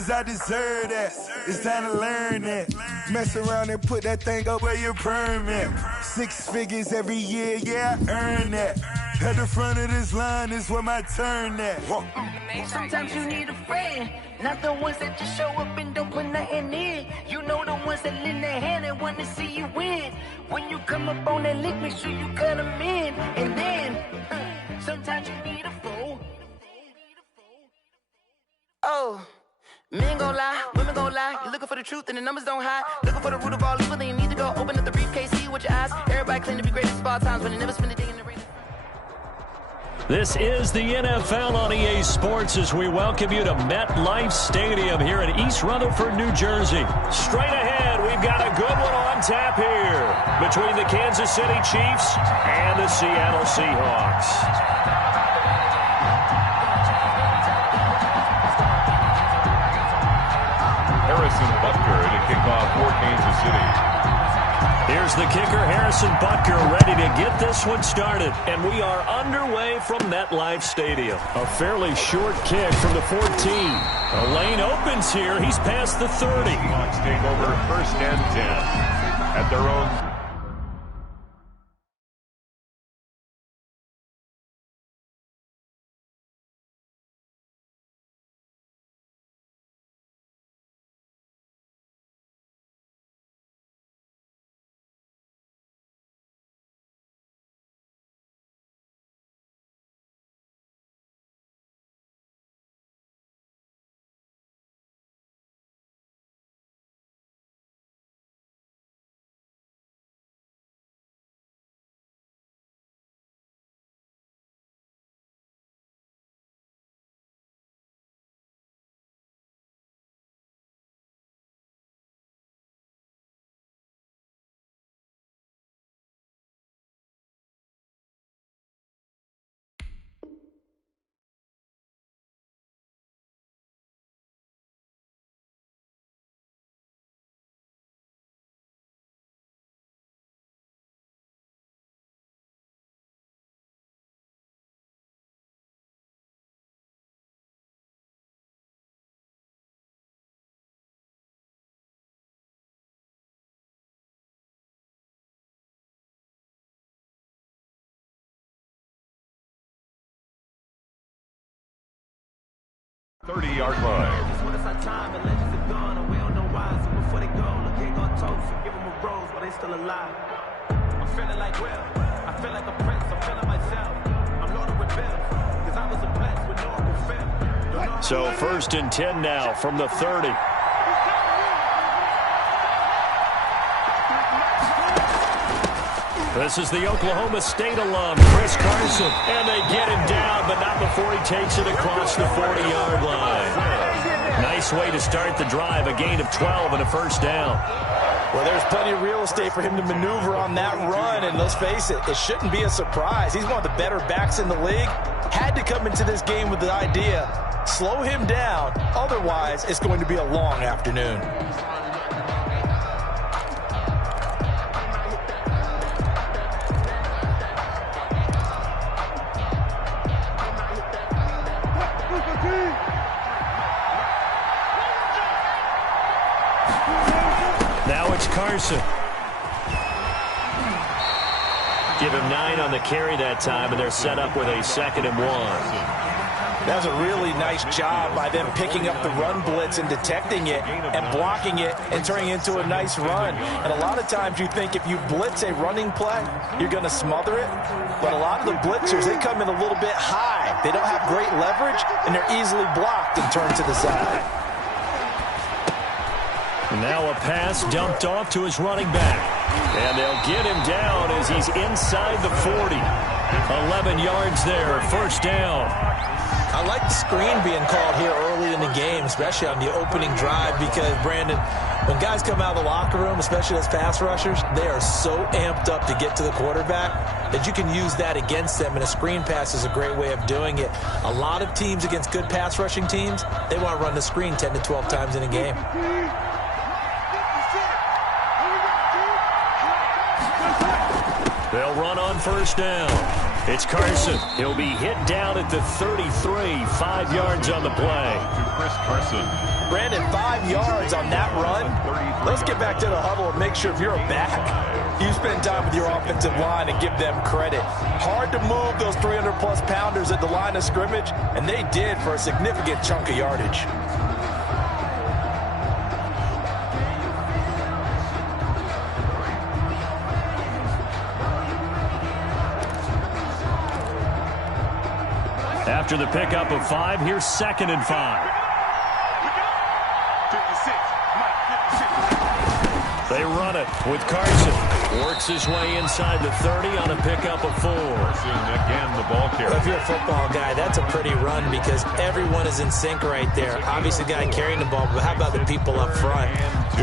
cause I deserve that. It's time to learn that. Mess around and put that thing up where your permit. 6 figures every year, yeah, I earn that. At the front of this line is where my turn at. Sometimes you need a friend, not the ones that just show up and don't put nothing in. You know the ones that lend their hand and want to see you win. When you come up on that lick, make sure you cut them in. And then, sometimes you need a fool. Oh, men gon' lie, women gon' lie. You're looking for the truth and the numbers don't hide. Looking for the root of all evil, then you need to go open up the briefcase, see with your eyes. Everybody claim to be greatest of all times, but they never spend a day in the rain. This is the NFL on EA Sports as we welcome you to MetLife Stadium here in East Rutherford, New Jersey. Straight ahead, we've got a good one on tap here between the Kansas City Chiefs and the Seattle Seahawks. Harrison Butker to kick off for Kansas City. Here's the kicker, Harrison Butker, ready to get this one started. And we are underway from MetLife Stadium. A fairly short kick from the 14. A lane opens here. He's past the 30. Seahawks take over 1st and 10 at their own. Thirty-yard line. Still alive. I'm feeling like Will. I feel like a prince. I'm feeling myself. I'm Lord of Rebel. Cause I was blessed with no fulfill. So 1st and 10 now from the 30. This is the Oklahoma State alum, Chris Carson. And they get him down, but not before he takes it across the 40-yard line. Nice way to start the drive, a gain of 12 and a 1st down. Well, there's plenty of real estate for him to maneuver on that run, and let's face it, it shouldn't be a surprise. He's one of the better backs in the league. Had to come into this game with the idea, slow him down, otherwise it's going to be a long afternoon. Now it's Carson. Give him 9 on the carry that time, and they're set up with a 2nd and 1. That was a really nice job by them picking up the run blitz and detecting it and blocking it and turning it into a nice run. And a lot of times you think if you blitz a running play, you're going to smother it. But a lot of the blitzers, they come in a little bit high. They don't have great leverage, and they're easily blocked and turned to the side. Now a pass dumped off to his running back. And they'll get him down as he's inside the 40. 11 yards there, 1st down. I like the screen being called here early in the game, especially on the opening drive, because, Brandon, when guys come out of the locker room, especially as pass rushers, they are so amped up to get to the quarterback that you can use that against them, and a screen pass is a great way of doing it. A lot of teams against good pass rushing teams, they want to run the screen 10 to 12 times in a game. They'll run on first down. It's Carson. He'll be hit down at the 33, 5 yards on the play. To Chris Carson. Brandon, 5 yards on that run. Let's get back to the huddle and make sure if you're a back, you spend time with your offensive line and give them credit. Hard to move those 300-plus pounders at the line of scrimmage, and they did for a significant chunk of yardage. After the pickup of 5, here's 2nd and 5. They run it with Carson. Works his way inside the 30 on a pickup of 4. Again, the ball carrier. If you're a football guy, that's a pretty run because everyone is in sync right there. Obviously, the guy carrying the ball, but how about the people up front?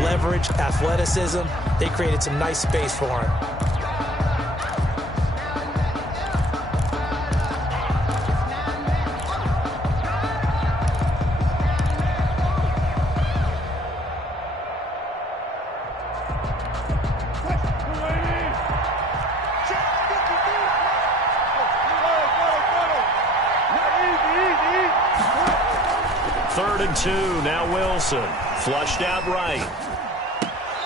Leverage, athleticism, they created some nice space for him. Now Wilson, flushed out right.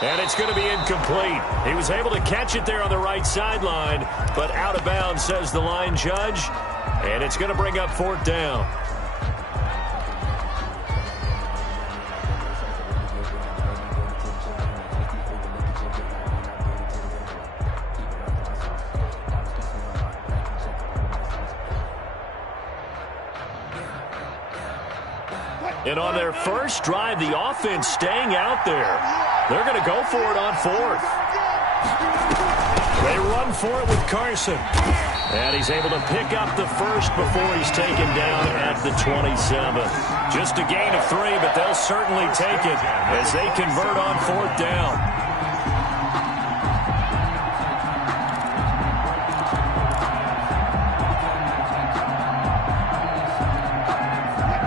And it's going to be incomplete. He was able to catch it there on the right sideline, but out of bounds, says the line judge. And it's going to bring up 4th down. And on their first drive, the offense staying out there. They're going to go for it on 4th. They run for it with Carson. And he's able to pick up the first before he's taken down at the 27. Just a gain of 3, but they'll certainly take it as they convert on 4th down.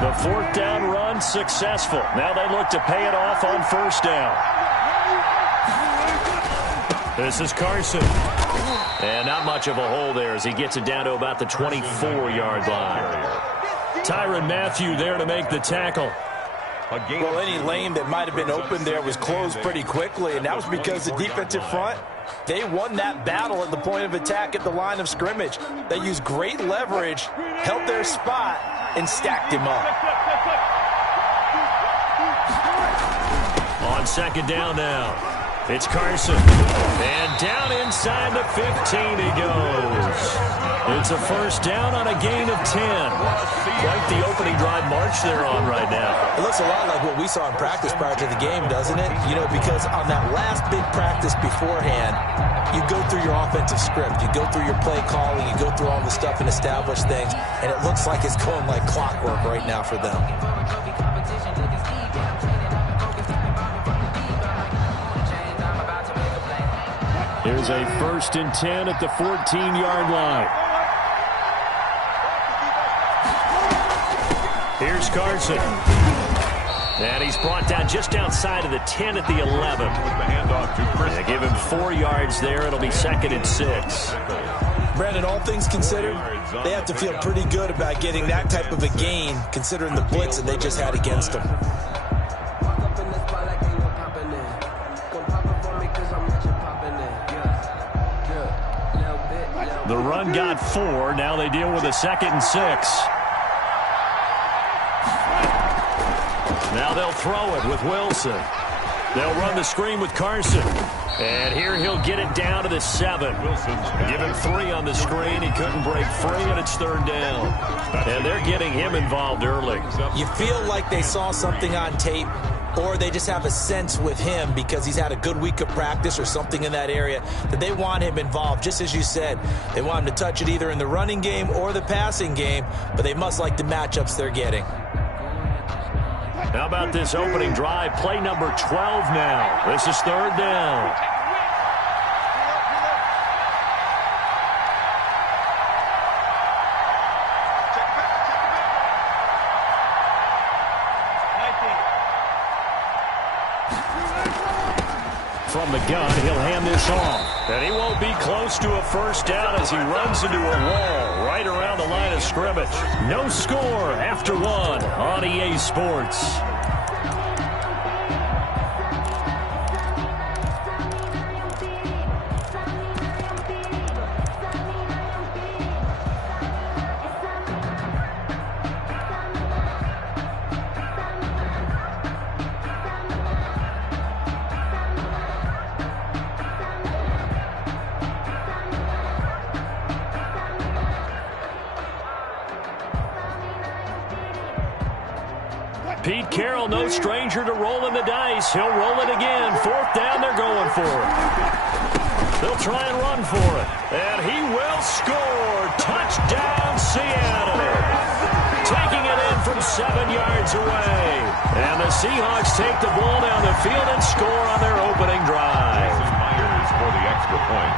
The 4th down run successful. Now they look to pay it off on first down. This is Carson. And not much of a hole there as he gets it down to about the 24-yard line. Tyrann Mathieu there to make the tackle. Well, any lane that might have been open there was closed pretty quickly, and that was because the defensive front, they won that battle at the point of attack at the line of scrimmage. They used great leverage, held their spot, and stacked him up. On 2nd down now. It's Carson. And down inside the 15 he goes. It's a first down on a gain of 10. Quite the opening drive march they're on right now. It looks a lot like what we saw in practice prior to the game, doesn't it? You know, because on that last big practice beforehand, you go through your offensive script. You go through your play calling. You go through all the stuff and establish things. And it looks like it's going like clockwork right now for them. Here's a 1st and 10 at the 14-yard line. Here's Carson. And he's brought down just outside of the 10 at the 11. They give him 4 yards there. It'll be 2nd and 6. Brandon, all things considered, they have to feel pretty good about getting that type of a gain considering the blitz that they just had against them. The run got 4. Now they deal with a 2nd and 6. Now they'll throw it with Wilson. They'll run the screen with Carson. And here he'll get it down to the 7. Give him 3 on the screen. He couldn't break free, and it's 3rd down. And they're getting him involved early. You feel like they saw something on tape, or they just have a sense with him because he's had a good week of practice or something in that area that they want him involved. Just as you said, they want him to touch it either in the running game or the passing game, but they must like the matchups they're getting. How about this opening drive? Play number 12 now. This is 3rd down. From the gun, he'll hand this off. And he won't be close to a first down as he runs into a wall right around the line of scrimmage. No score after 1 on EA Sports. Pete Carroll, no stranger to rolling the dice. He'll roll it again. 4th down, they're going for it. They'll try and run for it. And he will score. Touchdown, Seattle. Taking it in from 7 yards away. And the Seahawks take the ball down the field and score on their opening drive. Myers for the extra point.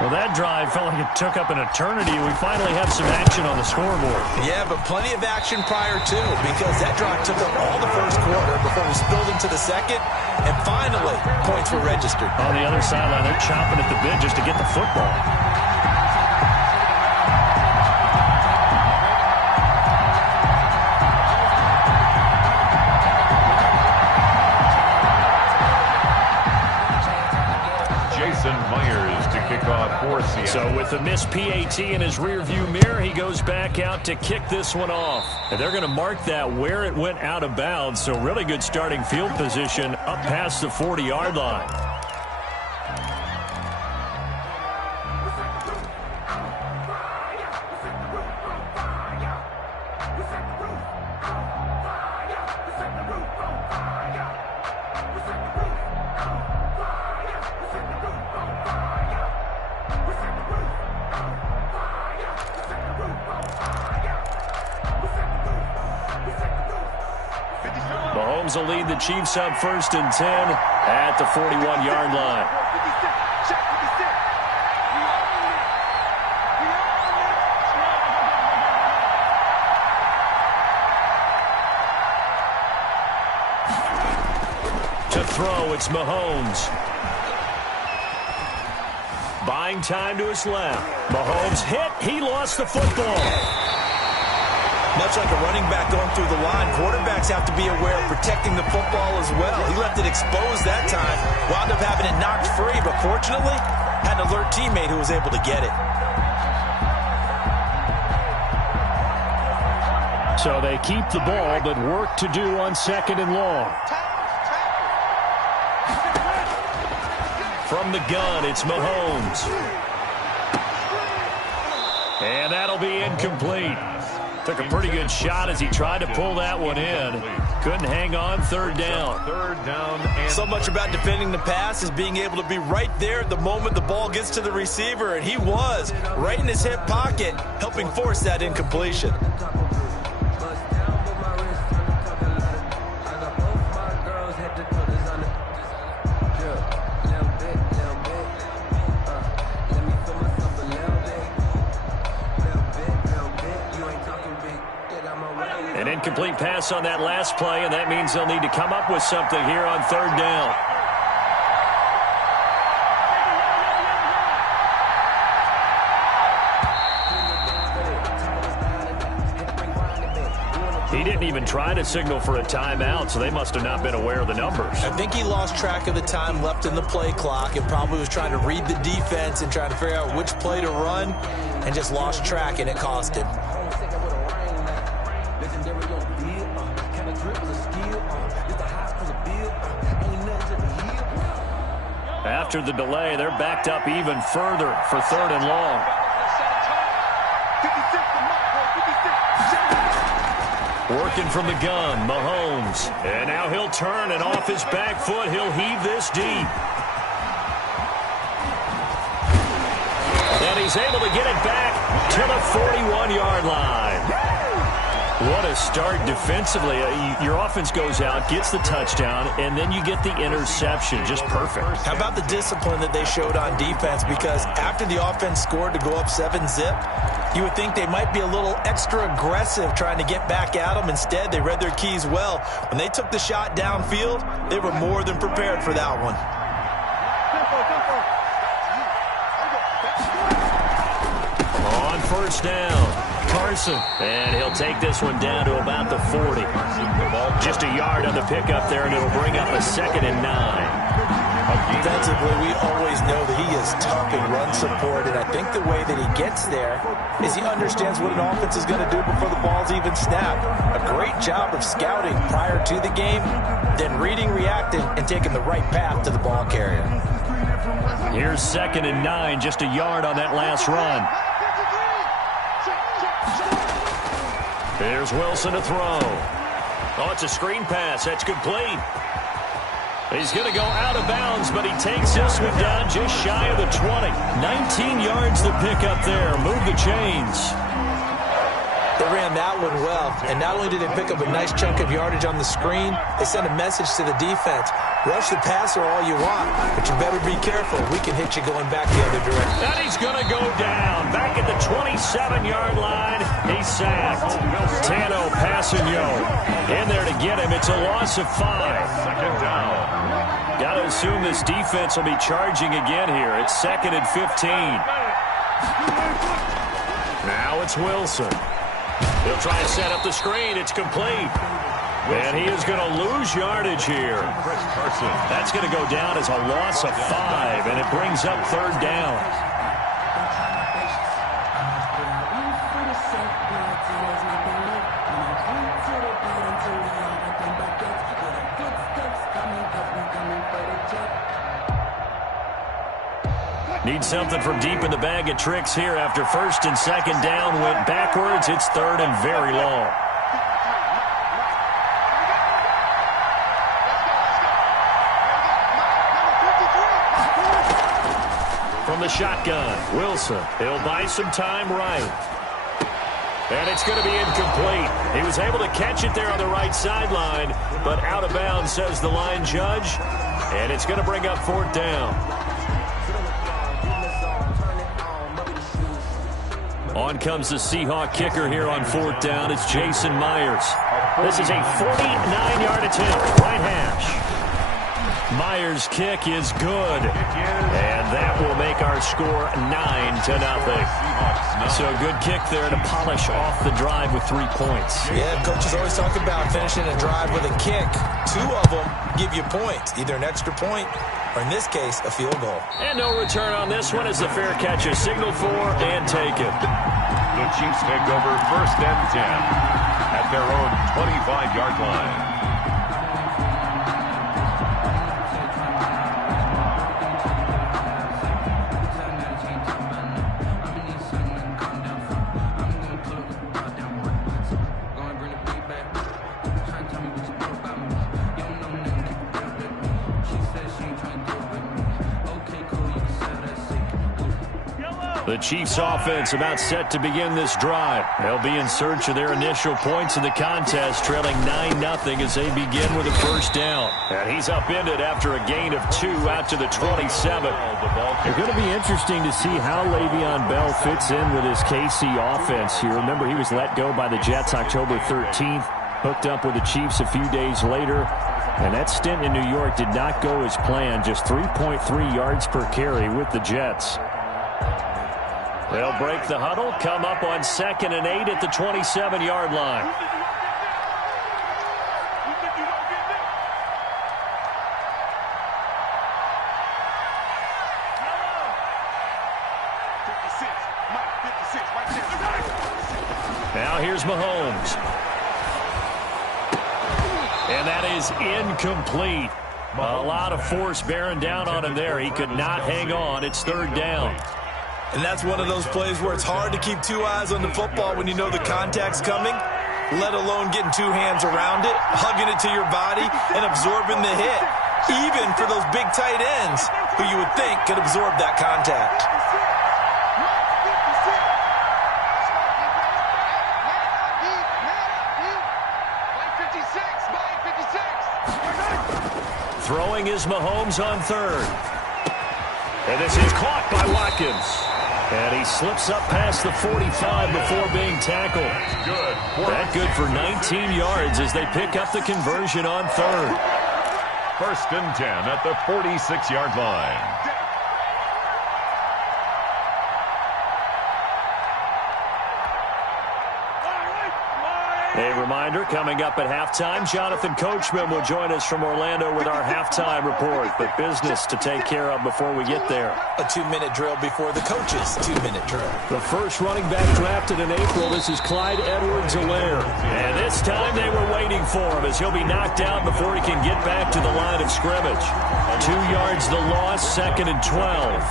Well, that drive felt like it took up an eternity. We finally have some action on the scoreboard. Yeah, but plenty of action prior to, because that drive took up all the first quarter before we spilled into the second, and finally, points were registered. On the other sideline, they're chomping at the bit just to get the football. So with the missed PAT in his rearview mirror, he goes back out to kick this one off. And they're going to mark that where it went out of bounds. So really good starting field position up past the 40-yard line. Mahomes will lead the Chiefs up 1st and 10 at the 41-yard line. To throw, it's Mahomes. Buying time to his left. Mahomes hit. He lost the football. Much like a running back going through the line, quarterbacks have to be aware of protecting the football as well. He left it exposed that time, wound up having it knocked free, but fortunately, had an alert teammate who was able to get it. So they keep the ball, but work to do on 2nd and long. From the gun, it's Mahomes. And that'll be incomplete. Took a pretty good shot as he tried to pull that one in. Couldn't hang on. 3rd down. So much about defending the pass is being able to be right there the moment the ball gets to the receiver, and he was right in his hip pocket, helping force that incompletion. An incomplete pass on that last play, and that means they'll need to come up with something here on 3rd down. He didn't even try to signal for a timeout, so they must have not been aware of the numbers. I think he lost track of the time left in the play clock and probably was trying to read the defense and trying to figure out which play to run, and just lost track, and it cost him. After the delay, they're backed up even further for 3rd and long. Working from the gun, Mahomes. And now he'll turn, and off his back foot, he'll heave this deep. And he's able to get it back to the 41-yard line. What a start defensively. Your offense goes out, gets the touchdown, and then you get the interception. Just perfect. How about the discipline that they showed on defense? Because after the offense scored to go up 7-zip, you would think they might be a little extra aggressive trying to get back at them. Instead, they read their keys well. When they took the shot downfield, they were more than prepared for that one. first down. Carson. And he'll take this one down to about the 40. Just a yard on the pickup there, and it'll bring up a 2nd and 9. Defensively, we always know that he is tough in run support, and I think the way that he gets there is he understands what an offense is going to do before the ball's even snapped. A great job of scouting prior to the game, then reading, reacting, and taking the right path to the ball carrier. Here's 2nd and 9, just a yard on that last run. Here's Wilson to throw. Oh, it's a screen pass. That's complete. He's going to go out of bounds, but he takes this one down just shy of the 20. 19 yards to pick up there. Move the chains. They ran that one well, and not only did they pick up a nice chunk of yardage on the screen, they sent a message to the defense. Rush the passer all you want, but you better be careful. We can hit you going back the other direction. And he's going to go down. Back at the 27-yard line, he's sacked. Tano Passanio in there to get him. It's a loss of 5. 2nd down. Got to assume this defense will be charging again here. It's 2nd and 15. Now it's Wilson. He'll try to set up the screen. It's complete. And he is going to lose yardage here. That's going to go down as a loss of 5, and it brings up 3rd down. Need something from deep in the bag of tricks here after 1st and 2nd down went backwards. It's 3rd and very long. From the shotgun, Wilson. He'll buy some time right. And it's going to be incomplete. He was able to catch it there on the right sideline, but out of bounds, says the line judge. And it's going to bring up 4th down. On comes the Seahawk kicker here on 4th down. It's Jason Myers. This is a 49-yard attempt. Right hash. Myers' kick is good. And that will make our score 9-0. So a good kick there to polish off the drive with 3 points. Yeah, coaches always talk about finishing a drive with a kick. 2 of them give you points, either an extra point or, in this case, a field goal. And no return on this one as the fair catch is signaled for and taken. The Chiefs take over 1st and 10 at their own 25-yard line. The Chiefs offense about set to begin this drive. They'll be in search of their initial points in the contest, trailing 9-0 as they begin with a 1st down. And he's upended after a gain of 2 out to the 27. It's going to be interesting to see how Le'Veon Bell fits in with his KC offense here. Remember, he was let go by the Jets October 13th, hooked up with the Chiefs a few days later. And that stint in New York did not go as planned, just 3.3 yards per carry with the Jets. They'll break the huddle, come up on 2nd and 8 at the 27-yard line. Now here's Mahomes. And that is incomplete. A lot of force bearing down on him there. He could not hang on. It's 3rd down. And that's one of those plays where it's hard to keep 2 eyes on the football when you know the contact's coming, let alone getting 2 hands around it, hugging it to your body, and absorbing the hit, even for those big tight ends who you would think could absorb that contact. Throwing is Mahomes on 3rd. And this is caught by Watkins. And he slips up past the 45 before being tackled. That good for 19 yards as they pick up the conversion on 3rd. 1st and 10 at the 46-yard line. A reminder, coming up at halftime, Jonathan Coachman will join us from Orlando with our halftime report. But business to take care of before we get there. A 2-minute drill before the coach's 2-minute drill. The first running back drafted in April. This is Clyde Edwards-Helaire. And this time they were waiting for him as he'll be knocked down before he can get back to the line of scrimmage. 2 yards the loss, 2nd and 12.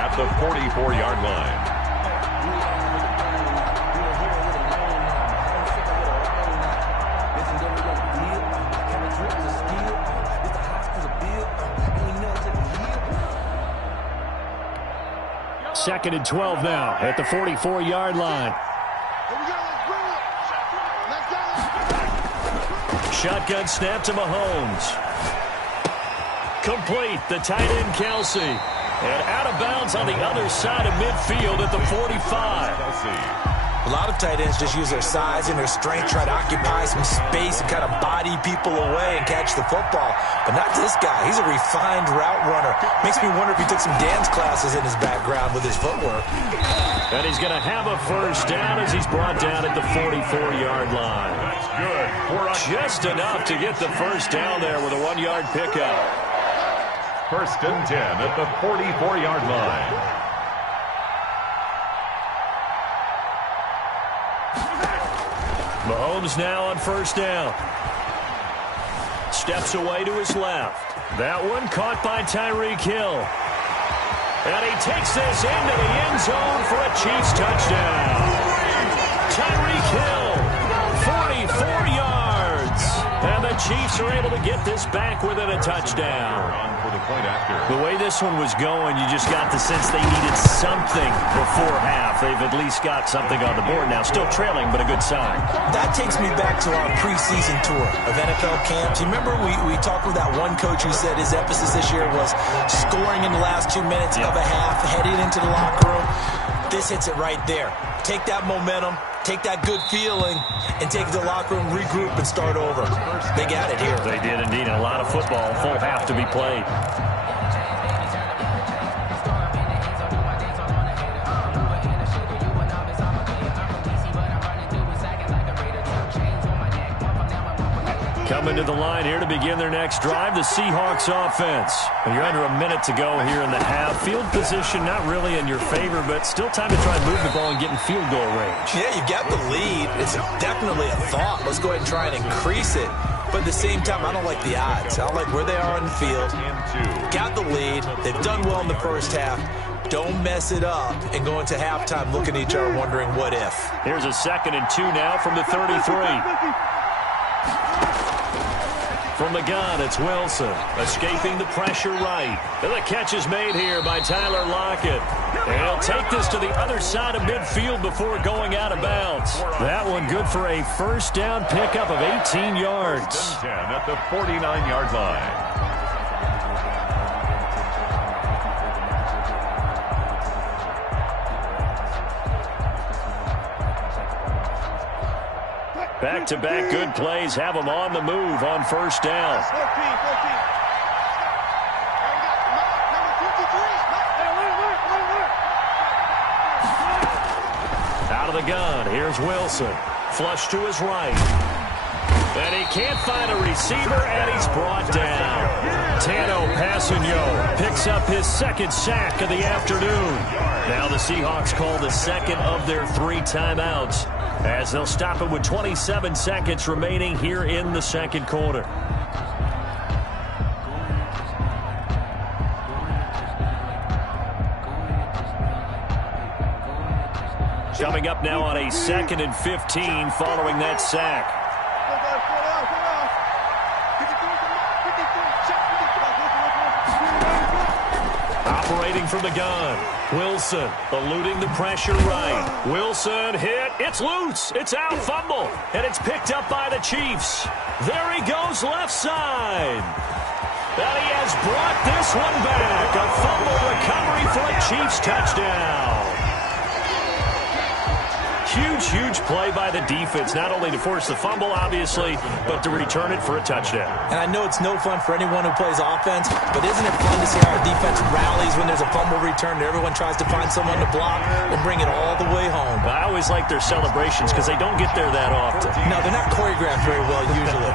At the 44-yard line. Second and 12 now at the 44-yard line. Shotgun snap to Mahomes. Complete. The tight end, Kelsey. And out of bounds on the other side of midfield at the 45. A lot of tight ends just use their size and their strength, try to occupy some space and kind of body people away and catch the football. But not this guy. He's a refined route runner. Makes me wonder if he took some dance classes in his background with his footwork. And he's going to have a first down as he's brought down at the 44-yard line. That's good. Just enough to get the first down there with a 1-yard pickup. First and 10 at the 44-yard line. Mahomes now on first down. Steps away to his left. That one caught by Tyreek Hill. And he takes this into the end zone for a Chiefs touchdown. Tyreek Hill, 44 yards. And the Chiefs are able to get this back within a touchdown. The way this one was going, you just got the sense they needed something before half. They've at least got something on the board now. Still trailing, but a good sign. That takes me back to our preseason tour of NFL camps. You remember we talked with that one coach who said his emphasis this year was scoring in the last 2 minutes of a half, heading into the locker room. This hits it right there. Take that momentum, take that good feeling, and take it to the locker room, regroup, and start over. They got it here. They did indeed. A lot of football, full half to be played. Coming to the line here to begin their next drive, the Seahawks offense. And you're under a minute to go here in the half. Field position not really in your favor, but still time to try and move the ball and get in field goal range. Yeah, you've got the lead. It's definitely a thought. Let's go ahead and try and increase it. But at the same time, I don't like the odds. I don't like where they are on the field. Got the lead. They've done well in the first half. Don't mess it up and go into halftime looking at each other wondering what if. Here's a 2nd and 2 now from the 33. From the gun, it's Wilson, escaping the pressure right. And the catch is made here by Tyler Lockett. And he'll take this to the other side of midfield before going out of bounds. That one good for a first down pickup of 18 yards. First and 10 at the 49-yard line. Back-to-back good plays have them on the move on first down. Out of the gun, here's Wilson. Flush to his right. And he can't find a receiver, and he's brought down. Tano Passanio picks up his 2nd sack of the afternoon. Now the Seahawks call the 2nd of their 3 timeouts, as they'll stop it with 27 seconds remaining here in the 2nd quarter. Coming up now on a 2nd and 15 following that sack. Operating from the gun. Wilson eluding the pressure right. Wilson hit. It's loose. It's out. Fumble. And it's picked up by the Chiefs. There he goes left side. And he has brought this one back. A fumble recovery for a Chiefs touchdown. Huge play by the defense, not only to force the fumble, obviously, but to return it for a touchdown. And I know it's no fun for anyone who plays offense, but isn't it fun to see how our defense rallies when there's a fumble return and everyone tries to find someone to block and bring it all the way home? I always like their celebrations because they don't get there that often. No, they're not choreographed very well usually.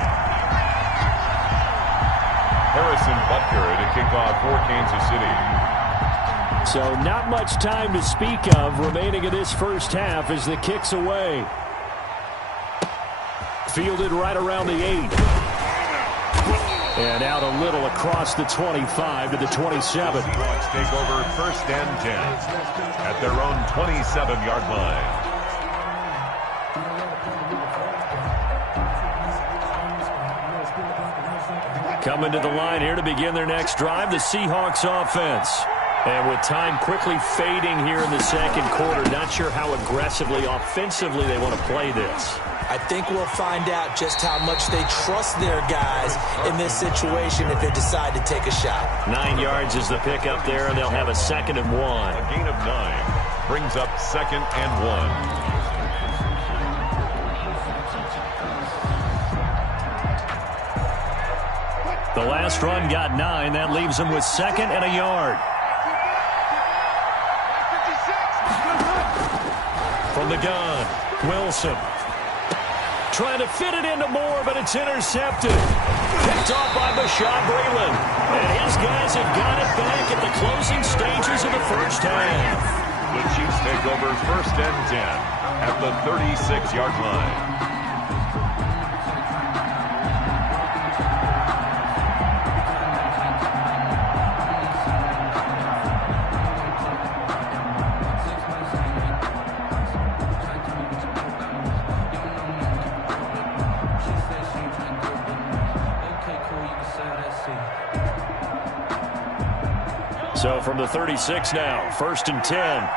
Harrison Butker to kick off for Kansas City. So not much time to speak of remaining in this first half as the kick's away. Fielded right around the 8. And out a little across the 25 to the 27. Seahawks take over first and 10 at their own 27-yard line. Coming to the line here to begin their next drive, the Seahawks offense. And with time quickly fading here in the second quarter, not sure how aggressively, offensively they want to play this. I think we'll find out just how much they trust their guys in this situation if they decide to take a shot. 9 yards is the pickup there, and they'll have a 2nd and 1. A gain of 9 brings up 2nd and 1. The last run got 9. That leaves them with 2nd and a yard. From the gun, Wilson. Trying to fit it into Moore, but it's intercepted. Picked off by Bashaud Breeland. And his guys have got it back at the closing stages of the first half. The Chiefs take over first and 10 at the 36-yard line. So from the 36 now, 1st and 10.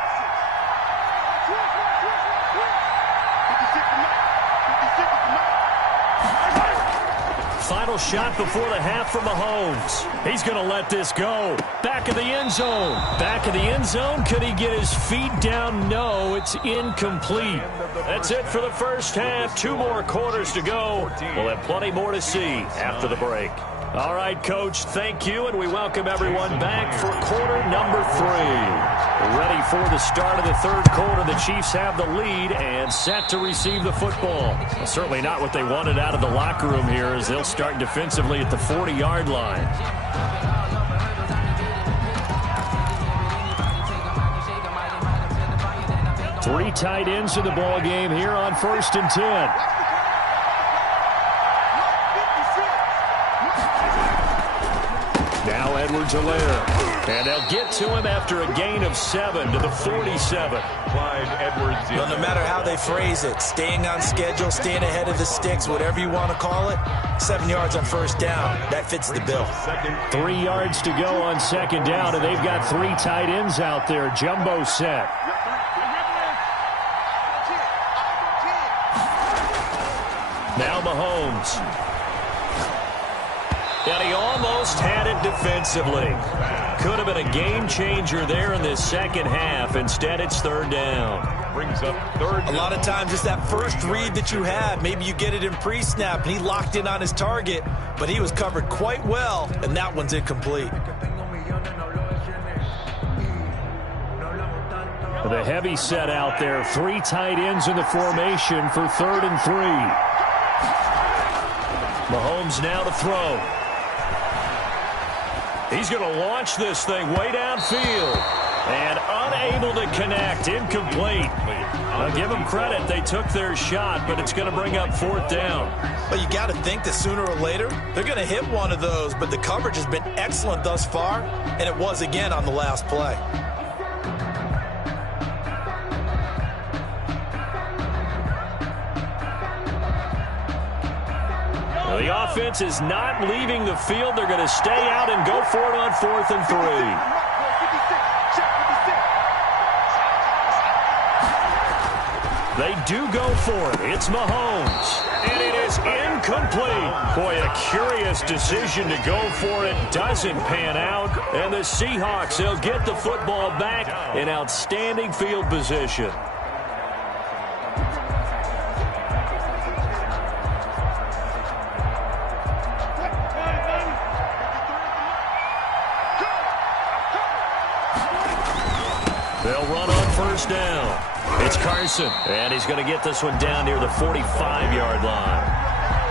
Final shot before the half from Mahomes. He's going to let this go. Back of the end zone. Back of the end zone. Could he get his feet down? No, it's incomplete. That's it for the first half. 2 more quarters to go. We'll have plenty more to see after the break. All right, Coach, thank you, and we welcome everyone back for quarter number 3. Ready for the start of the third quarter. The Chiefs have the lead and set to receive the football. Well, certainly not what they wanted out of the locker room here as they'll start defensively at the 40-yard line. Three tight ends in the ball game here on 1st and 10. Now Edwards-Helaire. And they'll get to him after a gain of 7 to the 47. Clyde Edwards. Well, no matter how they phrase it, staying on schedule, staying ahead of the sticks, whatever you want to call it, 7 yards on first down. That fits the bill. 3 yards to go on 2nd down, and they've got 3 tight ends out there. Jumbo set. Now Mahomes. And he almost had it defensively. Could have been a game changer there in this second half. Instead, it's 3rd down. Brings up 3rd. A lot of times it's that first read that you have. Maybe you get it in pre-snap, and he locked in on his target, but he was covered quite well, and that one's incomplete. The heavy set out there. 3 tight ends in the formation for 3rd and 3. Mahomes now to throw. He's going to launch this thing way downfield. And unable to connect. Incomplete. I'll give them credit. They took their shot, but it's going to bring up 4th down. But you got to think that sooner or later, they're going to hit one of those. But the coverage has been excellent thus far, and it was again on the last play. The offense is not leaving the field. They're going to stay out and go for it on 4th and 3. They do go for it. It's Mahomes. And it is incomplete. Boy, a curious decision to go for it. Doesn't pan out. And the Seahawks, they'll get the football back in outstanding field position. They'll run on 1st down. It's Carson, and he's going to get this one down near the 45-yard line.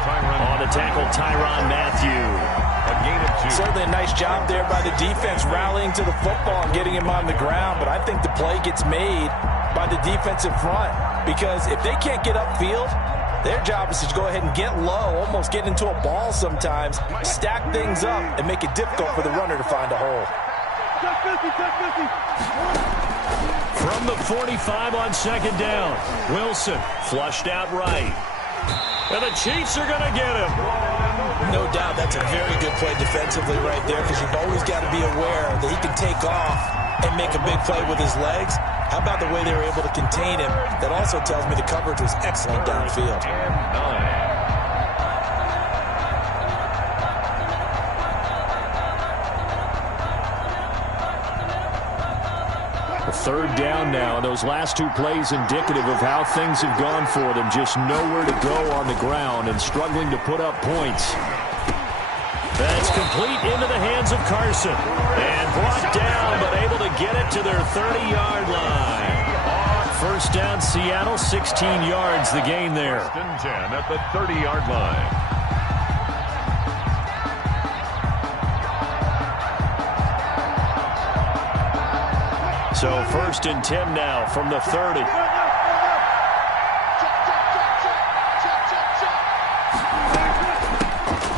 On the tackle, Tyrann Mathieu. A gain of 2. Certainly a nice job there by the defense rallying to the football and getting him on the ground, but I think the play gets made by the defensive front because if they can't get upfield, their job is to go ahead and get low, almost get into a ball sometimes, stack things up, and make it difficult for the runner to find a hole. From the 45 on second down, Wilson flushed out right. And the Chiefs are going to get him. No doubt that's a very good play defensively right there because you've always got to be aware that he can take off and make a big play with his legs. How about the way they were able to contain him? That also tells me the coverage was excellent downfield. Third down now. Those last 2 plays indicative of how things have gone for them. Just nowhere to go on the ground and struggling to put up points. That's complete into the hands of Carson. And brought down, but able to get it to their 30-yard line. First down, Seattle, 16 yards, the gain there. 10 at the 30-yard line. So first and 10 now from the 30.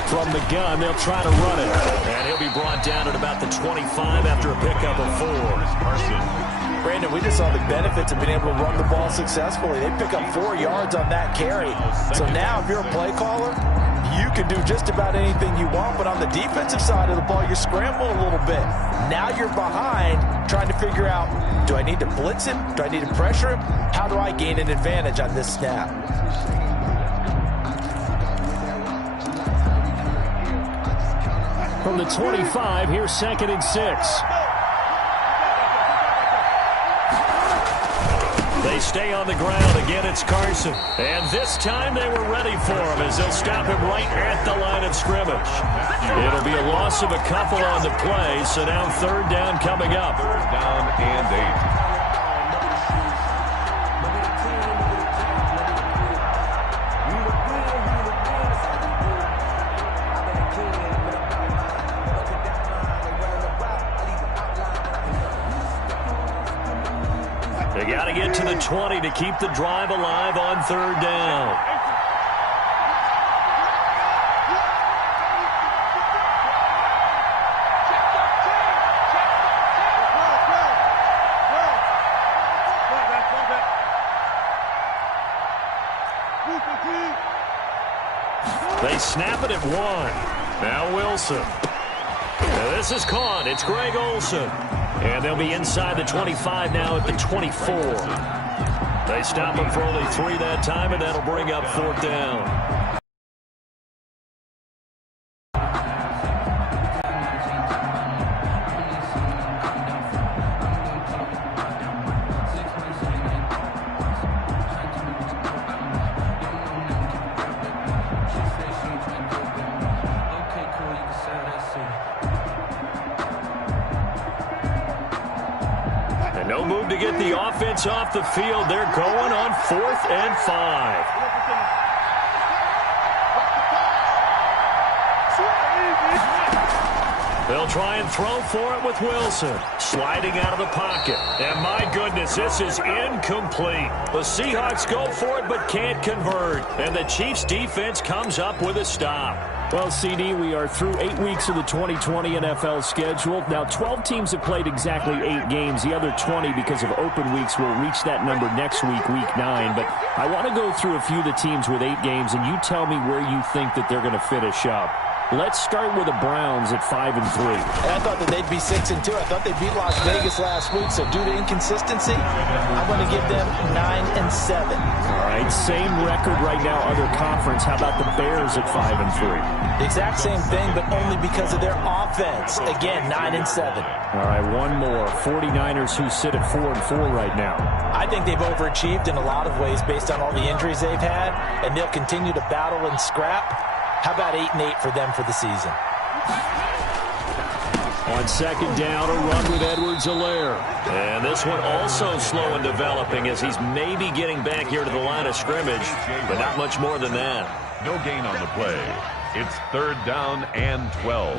From the gun, they'll try to run it. And he'll be brought down at about the 25 after a pickup of 4. Brandon, we just saw the benefits of being able to run the ball successfully. They pick up 4 yards on that carry. So now if you're a play caller, you can do just about anything you want, but on the defensive side of the ball, you scramble a little bit. Now you're behind trying to figure out, do I need to blitz him? Do I need to pressure him? How do I gain an advantage on this snap? From the 25, here's 2nd and 6. They stay on the ground. Again, it's Carson. And this time they were ready for him as they'll stop him right at the line of scrimmage. It'll be a loss of a couple on the play, so now third down coming up. 3rd down and 8. They got to get to the 20 to keep the drive alive on third down. They snap it at 1. Now Wilson. Now this is caught. It's Greg Olsen. And they'll be inside the 25 now at the 24. They stop him for only 3 that time, and that'll bring up 4th down. No move to get the offense off the field. They're going on 4th and 5. They'll try and throw for it with Wilson. Sliding out of the pocket. And my goodness, this is incomplete. The Seahawks go for it but can't convert. And the Chiefs defense comes up with a stop. Well, CD, we are through 8 weeks of the 2020 NFL schedule. Now, 12 teams have played exactly 8 games. The other 20, because of open weeks, will reach that number next week, week 9. But I want to go through a few of the teams with 8 games, and you tell me where you think that they're going to finish up. Let's start with the Browns at 5-3. I thought that they'd be 6-2. I thought they beat Las Vegas last week, so due to inconsistency, I'm going to give them 9-7. All right, same record right now, other conference. How about the Bears at 5-3? The exact same thing, but only because of their offense. Again, 9-7. All right, one more. 49ers who sit at 4-4 right now. I think they've overachieved in a lot of ways based on all the injuries they've had, and they'll continue to battle and scrap. How about 8-8 for them for the season? On second down, a run with Edwards-Helaire. And this one also slow in developing as he's maybe getting back here to the line of scrimmage, but not much more than that. No gain on the play. It's 3rd down and 12.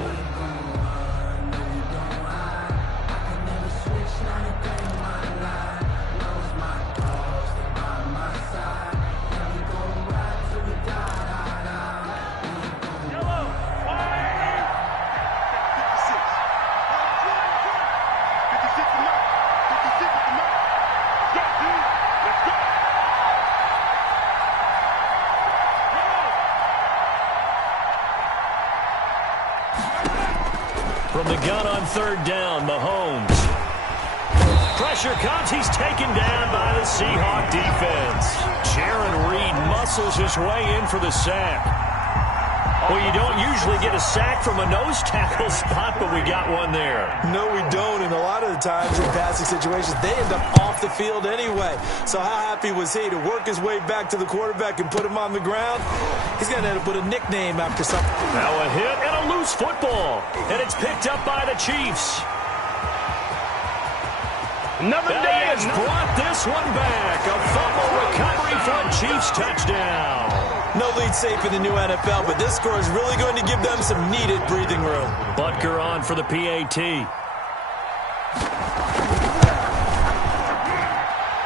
From the gun on 3rd down, Mahomes. Pressure comes. He's taken down by the Seahawk defense. Jaron Reed muscles his way in for the sack. Well, you don't usually get a sack from a nose tackle spot, but we got one there. No, we don't. And a lot of the times in passing situations, they end up off the field anyway. So how happy was he to work his way back to the quarterback and put him on the ground? He's going to end up with a nickname after something. Now a hit and a loose football. And it's picked up by the Chiefs. Another day has brought this one back. A fumble recovery for a Chiefs touchdown. No lead safe in the new NFL, but this score is really going to give them some needed breathing room. Butker on for the PAT.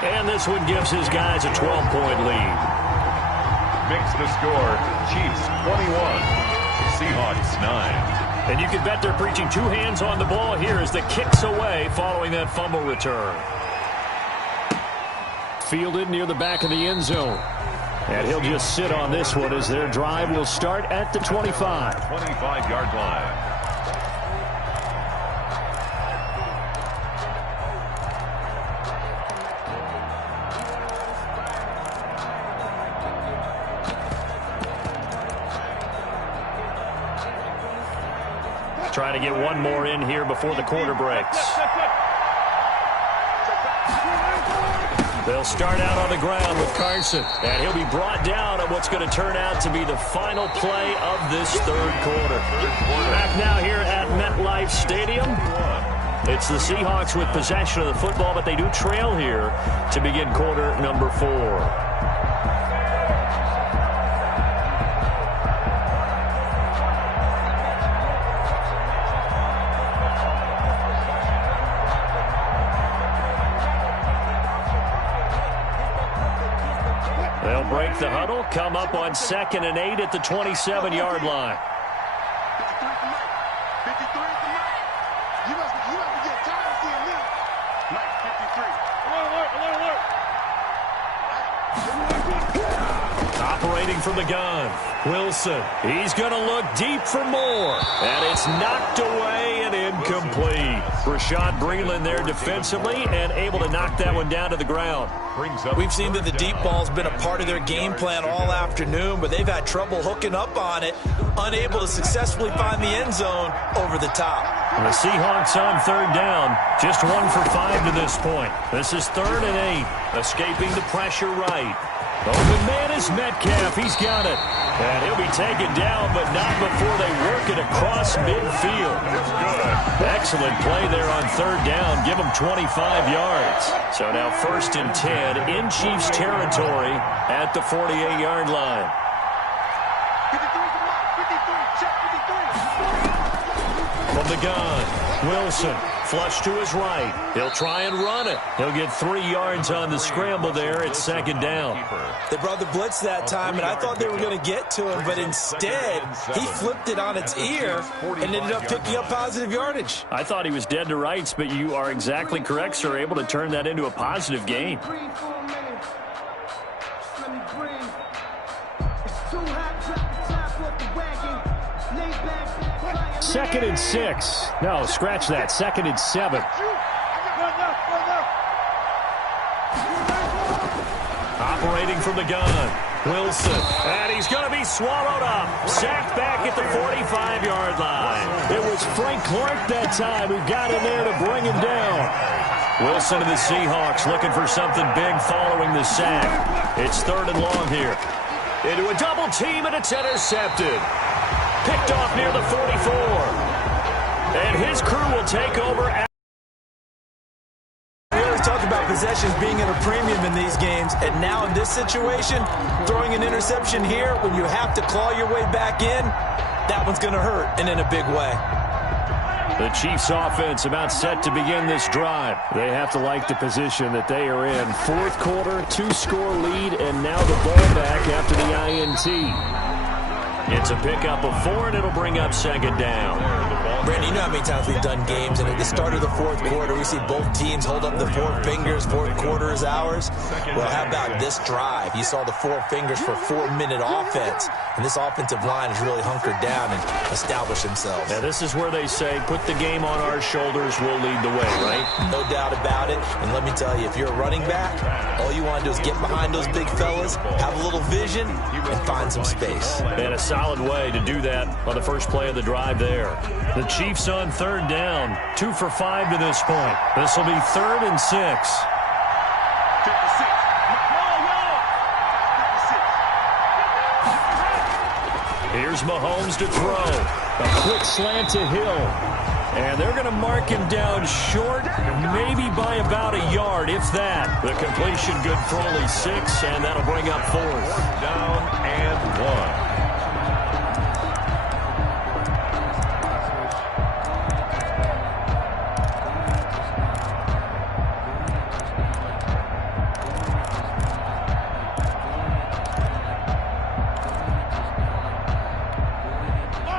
And this one gives his guys a 12-point lead. Makes the score Chiefs 21, Seahawks 9. And you can bet they're preaching 2 hands on the ball here as the kick's away following that fumble return. Fielded near the back of the end zone. And he'll just sit on this one as their drive will start at the 25. 25-yard line. Trying to get one more in here before the quarter breaks. They'll start out on the ground with Carson. And he'll be brought down on what's going to turn out to be the final play of this 3rd quarter. Back now here at MetLife Stadium. It's the Seahawks with possession of the football, but they do trail here to begin quarter number 4. They'll break the huddle, come up on 2nd and 8 at the 27-yard line. 53 at the mic. You must get tired of seeing me. Mike 53. Operating from the gun, Wilson. He's going to look deep for more. And it's knocked away and incomplete. Rashad Breeland there defensively and able to knock that one down to the ground. We've seen that the deep ball's been a part of their game plan all afternoon, but they've had trouble hooking up on it, unable to successfully find the end zone over the top. And the Seahawks on 3rd down, just 1 for 5 to this point. This is 3rd and 8, escaping the pressure right. Open man is Metcalf. He's got it. And he'll be taken down, but not before they work it across midfield. Excellent play there on 3rd down. Give them 25 yards. So now 1st and 10 in Chiefs territory at the 48-yard line. 53, check 53. From the gun, Wilson. Flush to his right. He'll try and run it. He'll get 3 yards on the scramble there at 2nd down. They brought the blitz that time, and I thought they were going to get to him, but instead he flipped it on its ear and ended up picking up positive yardage. I thought he was dead to rights, but you are exactly correct, sir. Able to turn that into a positive gain. Second and 6. No, scratch that. 2nd and 7. Operating from the gun, Wilson. And he's going to be swallowed up. Sacked back at the 45-yard line. It was Frank Clark that time who got in there to bring him down. Wilson and the Seahawks looking for something big following the sack. It's 3rd and long here. Into a double team, and it's intercepted. Picked off near the 44. And his crew will take over. We always talk about possessions being at a premium in these games, and now in this situation, throwing an interception here when you have to claw your way back in, that one's going to hurt, and in a big way. The Chiefs offense about set to begin this drive. They have to like the position that they are in. Fourth quarter, 2-score lead, and now the ball back after the INT. It's a pickup of 4, and it'll bring up second down. Brandon, you know how many times we've done games, and at the start of the fourth quarter, we see both teams hold up the 4 fingers, fourth quarter is ours. Well, how about this drive? You saw the 4 fingers for 4-minute offense, and this offensive line has really hunkered down and established themselves. Now, this is where they say, put the game on our shoulders, we'll lead the way, right? No doubt about it, and let me tell you, if you're a running back, all you want to do is get behind those big fellas, have a little vision, and find some space. And a solid way to do that on the first play of the drive there. The Chiefs on third down, 2 for 5 to this point. This will be 3rd and 6. Here's Mahomes to throw. A quick slant to Hill. And they're going to mark him down short, maybe by about a yard, if that. The completion good for only 6, and that'll bring up 4th. Down and 1.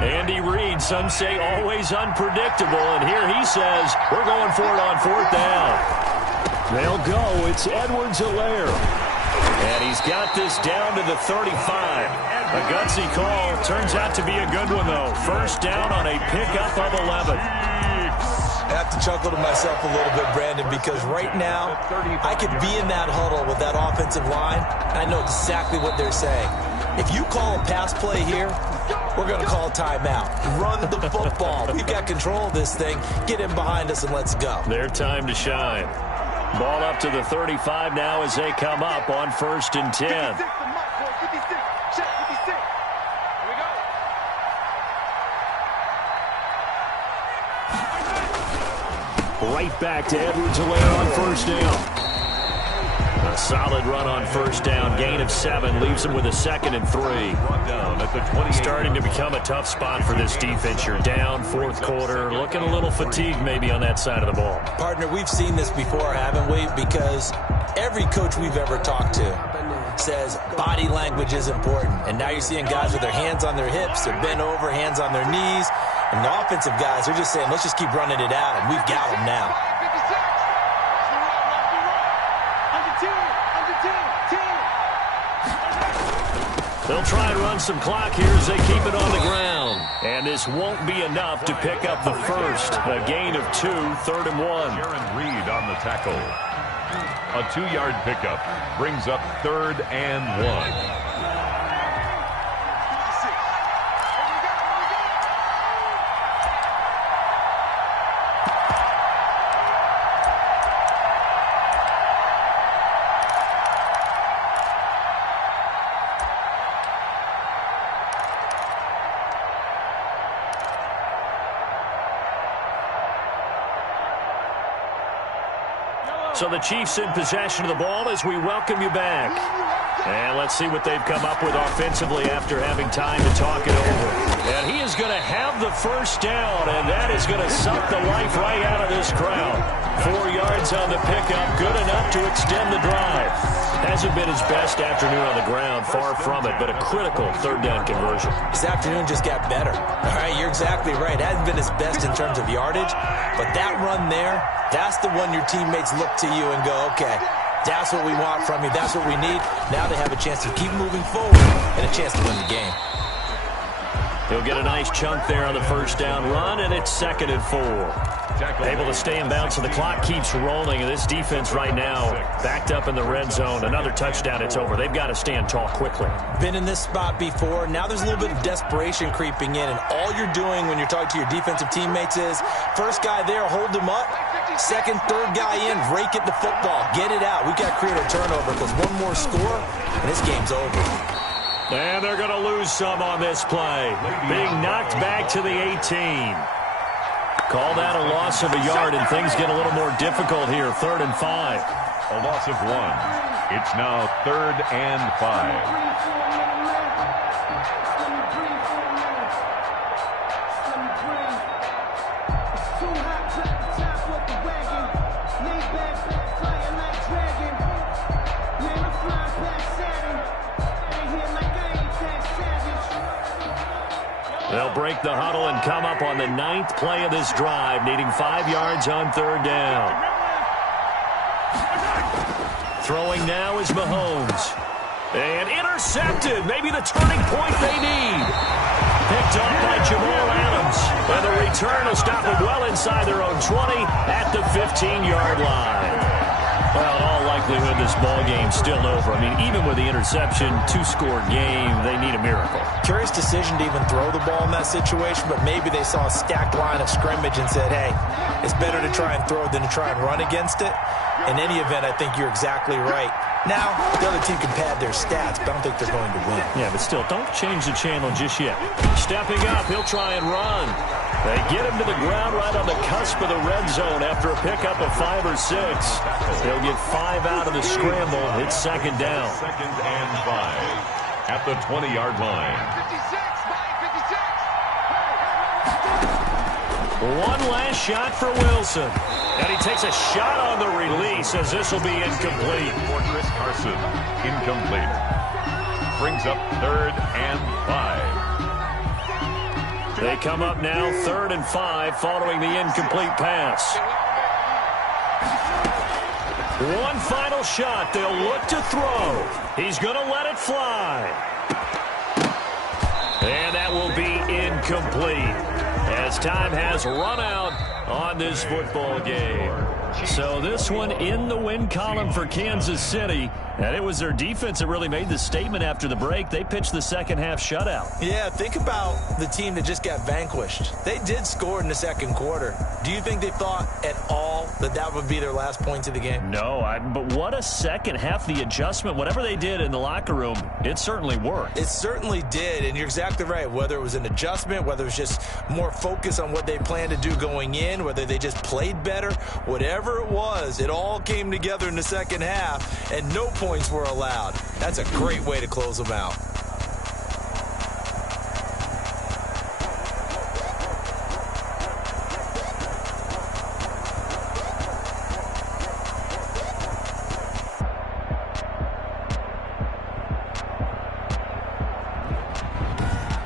Andy Reid, some say always unpredictable, and here he says, we're going for it on 4th down. They'll go. It's Edwards-Helaire. And he's got this down to the 35. A gutsy call. Turns out to be a good one, though. First down on a pickup of 11. I have to chuckle to myself a little bit, Brandon, because right now I could be in that huddle with that offensive line, and I know exactly what they're saying. If you call a pass play here, we're going to call a timeout. Run the football. We've got control of this thing. Get in behind us and let's go. Their time to shine. Ball up to the 35 now as they come up on 1st and 10. Right back to Edwards-Helaire on 1st down. A solid run on 1st down. Gain of 7 leaves them with a 2nd and 3. Starting to become a tough spot for this defense. You're down 4th quarter. Looking a little fatigued maybe on that side of the ball. Partner, we've seen this before, haven't we? Because every coach we've ever talked to says body language is important. And now you're seeing guys with their hands on their hips. They're bent over, hands on their knees. And the offensive guys are just saying, let's just keep running it out. And we've got them now. They'll try and run some clock here as they keep it on the ground. And this won't be enough to pick up the first. A gain of 2, 3rd and 1. Jaron Reed on the tackle. A 2-yard pickup brings up 3rd and 1. So the Chiefs in possession of the ball as we welcome you back. And let's see what they've come up with offensively after having time to talk it over. And he is going to have the first down, and that is going to suck the life right out of this crowd. 4 yards on the pickup, good enough to extend the drive. Hasn't been his best afternoon on the ground, far from it, but a critical 3rd down conversion. This afternoon just got better. All right, you're exactly right. Hasn't been his best in terms of yardage, but that run there, that's the one your teammates look to you and go, okay, that's what we want from you. That's what we need. Now they have a chance to keep moving forward and a chance to win the game. He'll get a nice chunk there on the first down run, and it's 2nd and 4. Able to stay in bounds, so the clock keeps rolling, and this defense right now backed up in the red zone. Another touchdown, it's over. They've got to stand tall quickly. Been in this spot before. Now there's a little bit of desperation creeping in, and all you're doing when you're talking to your defensive teammates is first guy there, hold him up. Second, third guy in, rake at the football. Get it out. We've got to create a turnover because one more score, and this game's over. And they're going to lose some on this play. Being knocked back to the 18. Call that a loss of a yard, and things get a little more difficult here. 3rd and 5. A loss of 1. It's now 3rd and 5. They'll break the huddle and come up on the 9th play of this drive, needing 5 yards on 3rd down. Throwing now is Mahomes. And intercepted. Maybe the turning point they need. Picked off by Jamal Adams. And the return will stop them well inside their own 20 at the 15-yard line. Well, in all likelihood, this ball game's still over. I mean, even with the interception, 2-score game, they need a miracle. Curious decision to even throw the ball in that situation, but maybe they saw a stacked line of scrimmage and said, hey, it's better to try and throw than to try and run against it. In any event, I think you're exactly right. Now, the other team can pad their stats, but I don't think they're going to win. Yeah, but still, don't change the channel just yet. Stepping up, he'll try and run. They get him to the ground right on the cusp of the red zone after a pickup of 5 or 6. They'll get 5 out of the scramble. It's 2nd down. 2nd and 5 at the 20-yard line. 56. One last shot for Wilson. And he takes a shot on the release as this will be incomplete. For Chris Carson, incomplete. Brings up 3rd and 5. They come up now 3rd and 5 following the incomplete pass. One final shot. They'll look to throw. He's going to let it fly. And that will be incomplete as time has run out on this football game. So this one in the win column for Kansas City. And it was their defense that really made the statement after the break. They pitched the second half shutout. Yeah, think about the team that just got vanquished. They did score in the 2nd quarter. Do you think they thought at all that that would be their last points of the game? No, but what a second half. The adjustment, whatever they did in the locker room, it certainly worked. It certainly did, and you're exactly right. Whether it was an adjustment, whether it was just more focus on what they planned to do going in, whether they just played better, whatever it was, it all came together in the second half, and no points were allowed. That's a great way to close them out.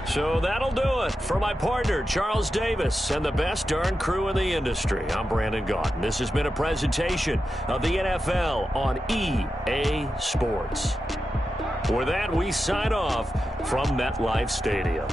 So that'll do it for my partner, Charles Davis, and the best darn crew in the industry. I'm Brandon Gaudin. This has been a presentation of the NFL on EA Sports. With that, we sign off from MetLife Stadium.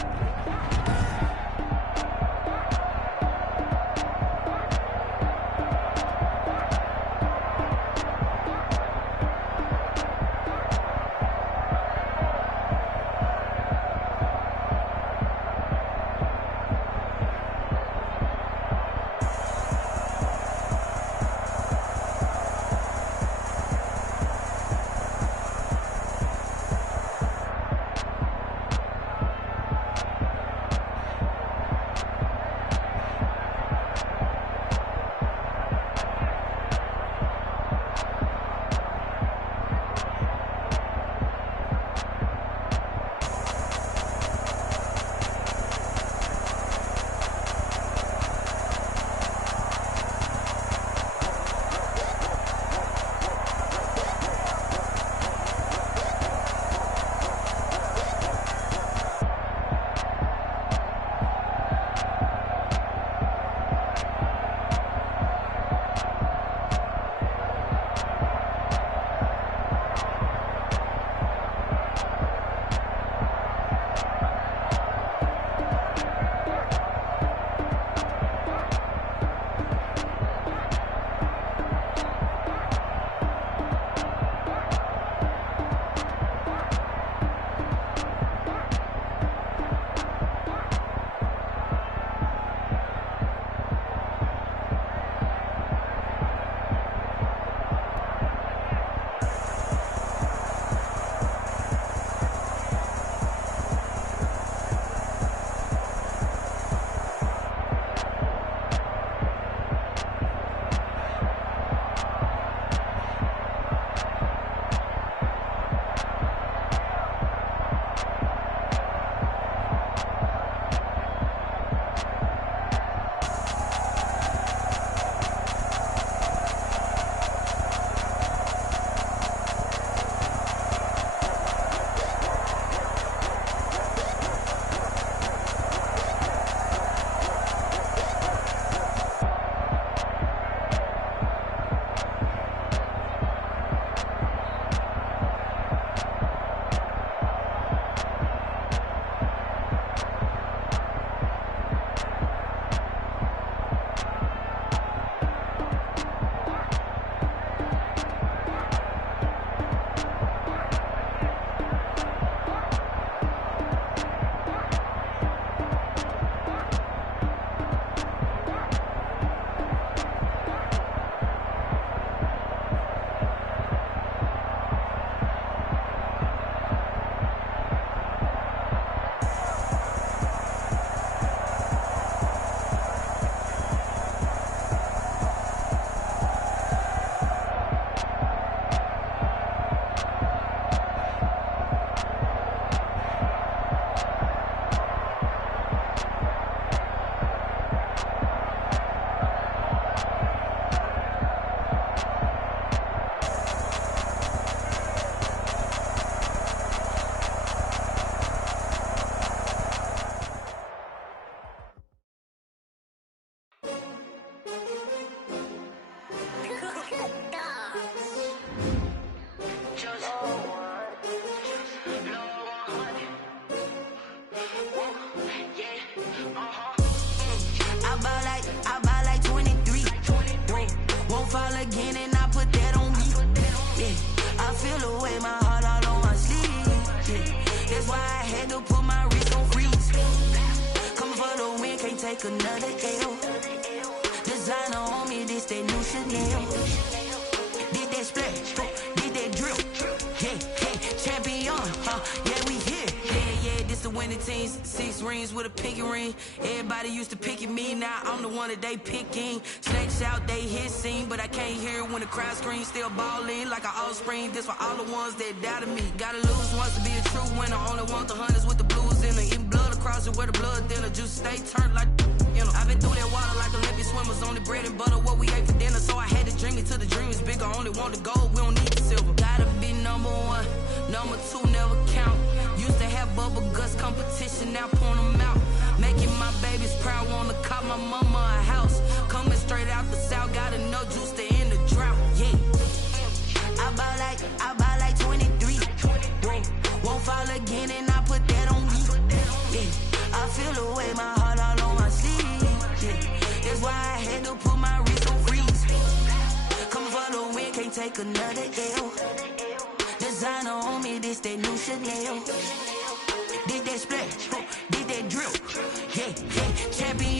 take another L. Designer on me, this that new Chanel. Did that splash, did that drill. Yeah, champion, yeah, we here. Yeah, this the winning teams. 6 rings with a pinky ring. Everybody used to pick at me, now I'm the one that they picking. Snakes out, they hit scene, but I can't hear it when the crowd screams. Still ballin' like an offspring. This for all the ones that doubted me. Gotta lose once to be a true winner. Only want the hunters with the blues in it. Eating blood across it where the blood thinner. Juice stay turned like, you know. I've been through that water like Olympic swimmers. Only bread and butter, what we ate for dinner. So I had to dream it till the dream is bigger. Only want the gold, we don't need the silver. Gotta be number 1, number 2 never count. Used to have bubble guts competition, now point them out. Making my babies proud, wanna cop my mama a house. Coming straight out the south, gotta know juice to end the drought. Yeah, I buy like 23. Whoa, won't fall again and I put that on me. Yeah, I feel the way, my heart all on my sleeve. Yeah, that's why I had to put my wrist on freeze. Come for the win, can't take another L. Designer on me, this that new Chanel. Did that splash, did that drill. Yeah, champion,